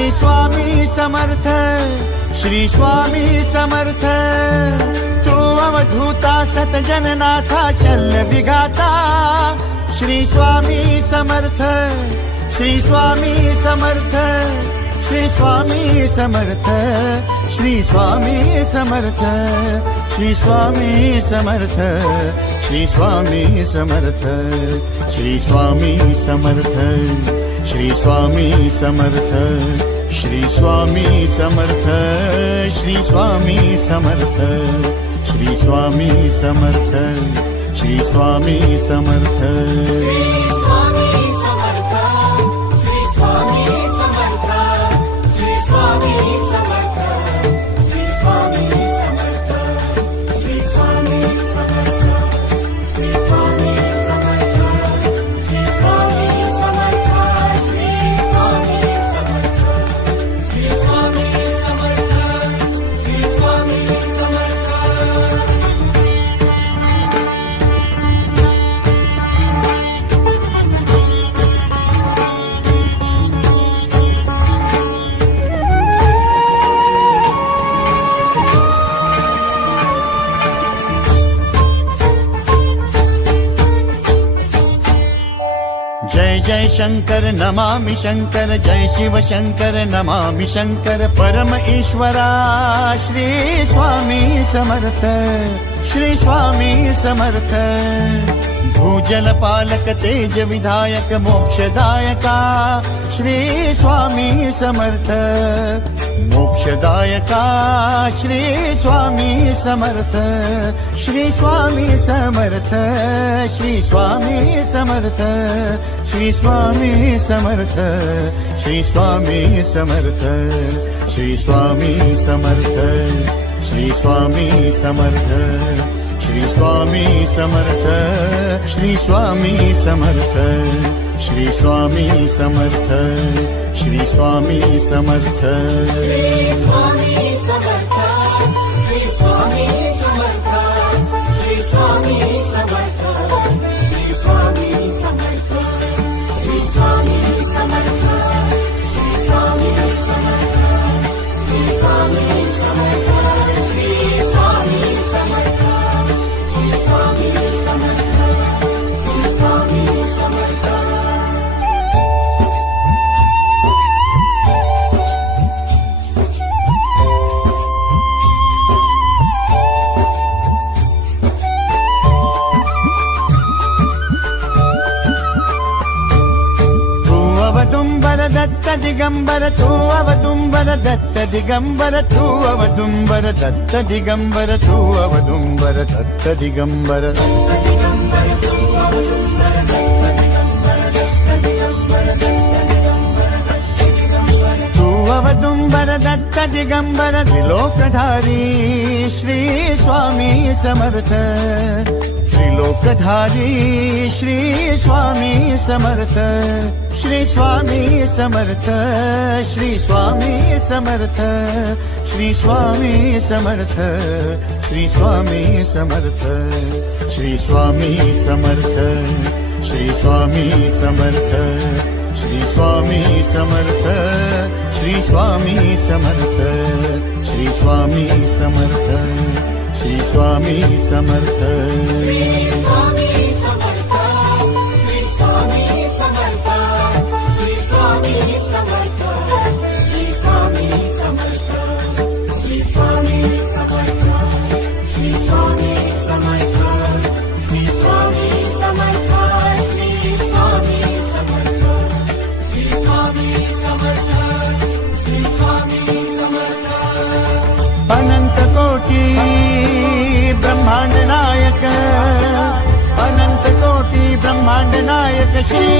श्री स्वामी समर्थ, श्री स्वामी समर्थ। तू अवधूता सतजननाथा शल्य विघाता, श्री स्वामी समर्थ, श्री स्वामी समर्थ, श्री स्वामी समर्थ, श्री स्वामी समर्थ, श्री स्वामी समर्थ, श्री स्वामी समर्थ, श्री स्वामी समर्थ, श्री स्वामी समर्थ, श्री स्वामी समर्थ, श्री स्वामी समर्थ, श्री स्वामी समर्थ, श्री स्वामी समर्थ। जय जय शंकर नमामि शंकर, जय शिव शंकर नमामि शंकर। परम ईश्वरा श्री स्वामी समर्थ, श्री स्वामी समर्थ। भूजल पालक तेज विधायक मोक्षदायका, श्री स्वामी समर्थ। मोक्षदायका श्री स्वामी समर्थ, श्री स्वामी समर्थ, श्री स्वामी समर्थ, श्री स्वामी समर्थ, श्री स्वामी समर्थ, श्री स्वामी समर्थ, श्री स्वामी समर्थ, श्री स्वामी समर्थ, श्री स्वामी समर्थ, श्री स्वामी समर्थ, श्री स्वामी समर्थ। श्री स्वामी समर्थ, श्री स्वामी समर्थ, श्री स्वामी समर्थ, श्री स्वामी समर्थ, श्री स्वामी समर्थ, श्री स्वामी समर्थ, श्री स्वामी समर्थ, श्री स्वामी समर्थ, श्री स्वामी समर्थ, श्री स्वामी समर्थ। अवदुम्बर दत्त दिगंबर, तू अवदुम्बर दत्त दिगंबर, तू अवदुम्बर दत्त दिगंबर, तू अवदुम्बर दत्त दिगंबर। तू अवदुम्बर दत्त दिगंबर, त्रिलोकधारी श्री स्वामी समर्थ। त्रिलोकधारी श्री स्वामी समर्थ, श्री स्वामी समर्थ, श्री स्वामी समर्थ, श्री स्वामी समर्थ, श्री स्वामी समर्थ, श्री स्वामी समर्थ, श्री स्वामी समर्थ, श्री स्वामी समर्थ, श्री स्वामी समर्थ, श्री स्वामी समर्थ, श्री स्वामी समर्थ। श्री स्वामी समर्थ, श्री स्वामी समर्थ, श्री स्वामी समर्थ, श्री स्वामी समर्थ, श्री स्वामी समर्थ, श्री स्वामी समर्थ, श्री स्वामी समर्थ, श्री स्वामी समर्थ, श्री स्वामी समर्थ, श्री स्वामी समर्थ। अनंत कोटि ब्रह्मांड नायक, अनंत कोटि ब्रह्मांड नायक श्री